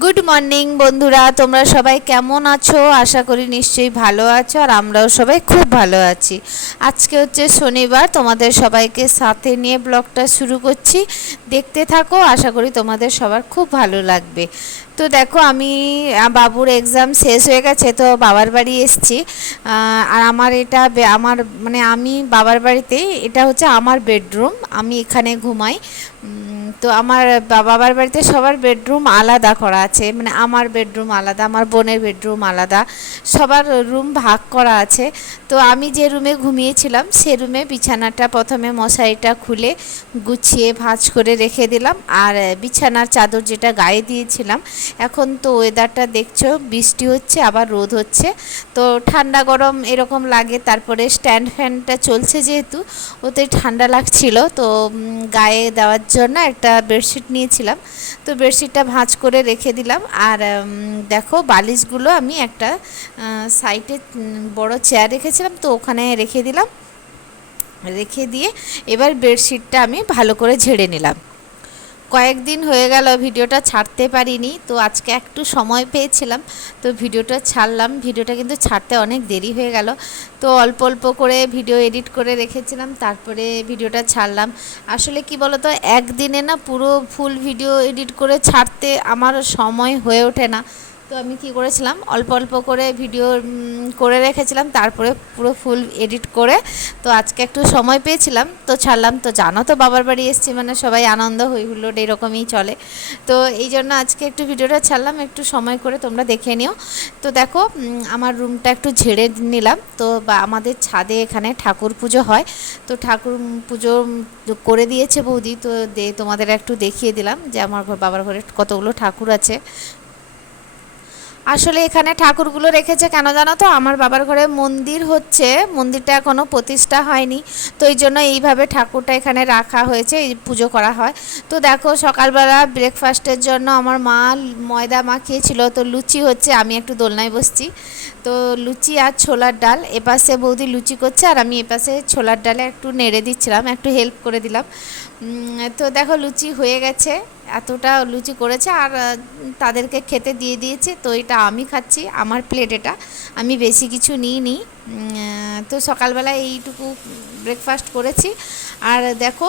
Good morning বন্ধুরা, তোমরা সবাই কেমন আছো? আশা করি নিশ্চয়ই ভালো আছো, আর আমরাও সবাই খুব ভালো আছি। আজকে হচ্ছে শনিবার, তোমাদের সবাইকে সাথে নিয়ে ব্লগটা শুরু করছি। দেখতে থাকো, আশা করি তোমাদের সবার খুব ভালো লাগবে। তো দেখো, আমি বাবুর এক্সাম শেষ হয়ে গেছে, তো বাবার বাড়ি এসেছি। আর আমার এটা আমার মানে আমি বাবার বাড়িতে, এটা হচ্ছে আমার বেডরুম, আমি এখানে ঘুমাই। তো আমার বাবার বাড়িতে সবার বেডরুম আলাদা করা আছে, মানে আমার বেডরুম আলাদা, আমার বোনের বেডরুম আলাদা, সবার রুম ভাগ করা আছে। তো আমি যে রুমে ঘুমিয়েছিলাম সে রুমে বিছানাটা প্রথমে মশারিটা খুলে গুছিয়ে ভাঁজ করে রেখে দিলাম, আর বিছানার চাদর যেটা গায়ে দিয়েছিলাম, এখন তো ওয়েদারটা দেখছো, বৃষ্টি হচ্ছে আবার রোদ হচ্ছে, তো ঠান্ডা গরম এরকম লাগে। তারপরে স্ট্যান্ড ফ্যানটা চলছে যেহেতু, ওতে ঠান্ডা লাগছিল, তো গায়ে দেওয়ার জন্য একটা বেডশিট নিয়েছিলাম, তো বেডশিটটা ভাঁজ করে রেখে দিলাম। আর দেখো, বালিশগুলো আমি একটা সাইডে বড় চেয়ার রেখেছিলাম, তো ওখানে রেখে দিলাম। রেখে দিয়ে এবার বেডশিটটা আমি ভালো করে ঝেড়ে নিলাম। কয়েকদিন হয়ে গেল ভিডিওটা ছাড়তে পারিনি, তো আজকে একটু সময় পেয়েছিলাম, তো ভিডিওটা ছাড়লাম। ভিডিওটা কিন্তু ছাড়তে অনেক দেরি হয়ে গেল, তো অল্প অল্প করে ভিডিও এডিট করে রেখেছিলাম, তারপরে ভিডিওটা ছাড়লাম। আসলে কি বলতো, একদিনে না পুরো ফুল ভিডিও এডিট করে ছাড়তে আমার সময় হয়ে ওঠে না। তো আমি কি করেছিলাম, অল্প অল্প করে ভিডিও করে রেখেছিলাম, তারপরে পুরো ফুল এডিট করে, তো আজকে একটু সময় পেয়েছিলাম তো ছাড়লাম। তো জানো তো, বাবার বাড়ি এসেছি মানে সবাই আনন্দ হই হুল্লোড় এরকমই চলে, তো এই জন্য আজকে একটু ভিডিওটা ছাড়লাম, একটু সময় করে তোমরা দেখে নিও। তো দেখো, আমার রুমটা একটু ঝেড়ে নিলাম। তো বা আমাদের ছাদে এখানে ঠাকুর পুজো হয়, তো ঠাকুর পুজো করে দিয়েছে বৌদি, তো তোমাদের একটু দেখিয়ে দিলাম যে আমার বাবার ঘরে কতগুলো ঠাকুর আছে। আসলে এখানে ঠাকুরগুলো রেখেছে কেন জানো তো, আমার বাবার ঘরে মন্দির হচ্ছে, মন্দিরটা এখনও প্রতিষ্ঠা হয়নি, তো এই জন্য এইভাবে ঠাকুরটা এখানে রাখা হয়েছে, এই পুজো করা হয়। তো দেখো, সকালবেলা ব্রেকফাস্টের জন্য আমার মা ময়দা মাখিয়েছিল, তো লুচি হচ্ছে, আমি একটু দোলনায় বসছি, তো লুচি আর ছোলার ডাল, এপাশে বৌদি লুচি করছে আর আমি এপাশে ছোলার ডালে একটু নেড়ে দিচ্ছিলাম, একটু হেল্প করে দিলাম। তো দেখো, লুচি হয়ে গেছে, এতটা লুচি করেছে আর তাদেরকে খেতে দিয়ে দিয়েছে। তো এটা আমি খাচ্ছি, আমার প্লেট এটা, আমি বেশি কিছু নিইনি। তো সকালবেলা এইটুকু ব্রেকফাস্ট করেছি। আর দেখো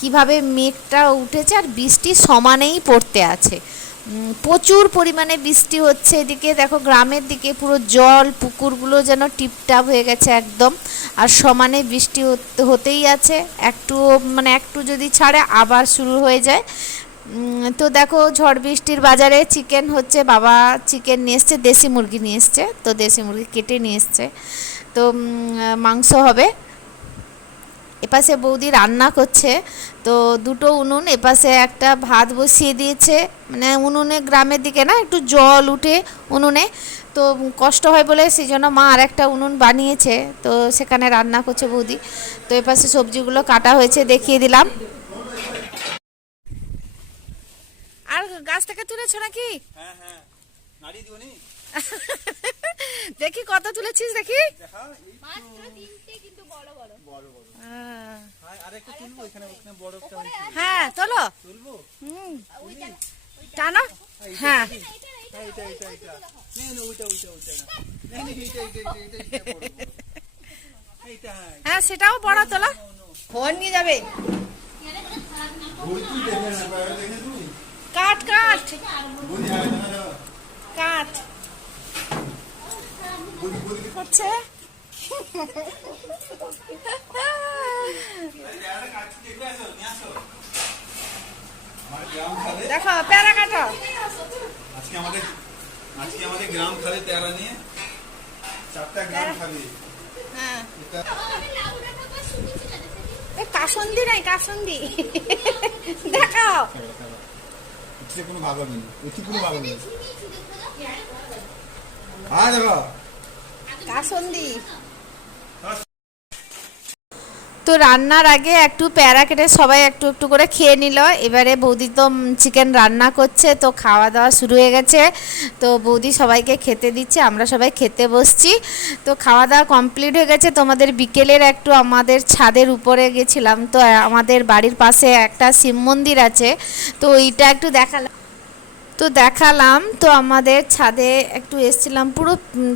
কিভাবে মেঘটা উঠেছে, আর বৃষ্টি সমানেই পড়তে আছে, প্রচুর পরিমাণে বৃষ্টি হচ্ছে। এদিকে দেখো, গ্রামের দিকে পুরো জল, পুকুরগুলো যেন টিপটাপ হয়ে গেছে একদম, আর সমানে বৃষ্টি হতেই আছে, একটু মানে একটু যদি ছাড়ে আবার শুরু হয়ে যায়। তো দেখো, ঝড় বৃষ্টির বাজারে চিকেন হচ্ছে, বাবা চিকেন নিয়ে এসছে, দেশি মুরগি নিয়ে এসছে, তো দেশি মুরগি কেটে নিয়ে এসছে, তো মাংস হবে। এপাশে বৌদি রান্না করছে, তো দুটো উনুন, এপাশে একটা ভাত বসিয়ে দিয়েছে, মানে উনুনে গ্রামের দিকে না একটু জল উঠে উনুনে, তো কষ্ট হয় বলে সেই জন্য মা আর একটা উনুন বানিয়েছে, তো সেখানে রান্না করছে বৌদি। তো এপাশে সবজিগুলো কাটা হয়েছে, দেখিয়ে দিলাম। আর গাছ থেকে তুলেছো নাকি? হ্যাঁ হ্যাঁ, নাড়ি দিওনি। দেখি কত তুলেছিস, দেখি। দেখা মাত্র তিনটে, কিন্তু বড় বড় বড় বড়। হ্যাঁ, আর একটু তুলবো, এখানে ওখানে বড়টা হচ্ছে। হ্যাঁ, তোলো, তুলবো। ওইটা টানো। হ্যাঁ, এটা এটা এটা এটা না না, ওইটা ওইটা ওইটা না, না না, এটা এটা এটা এটা বড় বড় এইটা। হ্যাঁ, সেটাও বড় তোলো। ফোন নিয়ে যাবে। ওই তুই দেখে না, বাইরে দেখে তুই কাট কাট বুঝি হয় না না কাট বুঝি বুঝি হচ্ছে। আরে কাটছি, দেখবে আসো, নিয়ে আসো আমার গ্রাম খাবে। দেখো, প্যারা কাটো। আজকে আমাদের গ্রাম খাবে পেয়ারা নিয়ে, 4টা গ্রাম খাবে। হ্যাঁ, এটা কাসন্দি নাই, কাসন্দি দেখাও। এতে কোনো ভাগ হবে না, এতে কোনো ভাগ হবে না। হ্যাঁ দেখো, কাসন্দি। তো রান্নার আগে একটু প্যারা কেটে সবাই একটু একটু করে খেয়ে নিল। এবারে বৌদি তো চিকেন রান্না করছে, তো খাওয়া দাওয়া শুরু হয়ে গেছে, তো বৌদি সবাইকে খেতে দিচ্ছে, আমরা সবাই খেতে বসছি। তো খাওয়া দাওয়া কমপ্লিট হয়ে গেছে। তোমাদের বিকেলের একটু আমাদের ছাদের উপরে গেছিলাম, তো আমাদের বাড়ির পাশে একটা শিব মন্দির আছে, তো ওইটা একটু দেখালাম। তো দেখালাম তো আমাদের ছাদে একটু এসছিলাম পুরো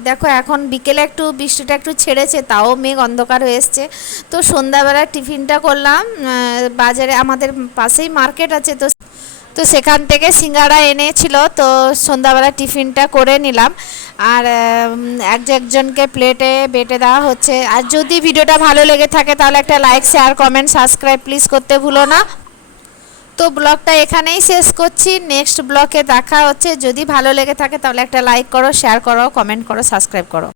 দেখো এখন বিকেলে একটু বৃষ্টিটা একটু ছেড়েছে, তাও মেঘ অন্ধকার হয়ে এসছে। তো সন্ধ্যাবেলা টিফিনটা করলাম বাজারে, আমাদের পাশেই মার্কেট আছে, তো তো সেখান থেকে সিঙ্গাড়া এনেছিল, তো সন্ধ্যাবেলা টিফিনটা করে নিলাম। আর একজনকে প্লেটে বেটে দেওয়া হচ্ছে। আর যদি ভিডিওটা ভালো লেগে থাকে তাহলে একটা like, share, comment, subscribe please করতে ভুলো না। তো ব্লগটা এখানেই শেষ করছি, নেক্সট ব্লগে দেখা হচ্ছে। যদি ভালো লেগে থাকে তাহলে একটা লাইক করো, শেয়ার করো, কমেন্ট করো, সাবস্ক্রাইব করো।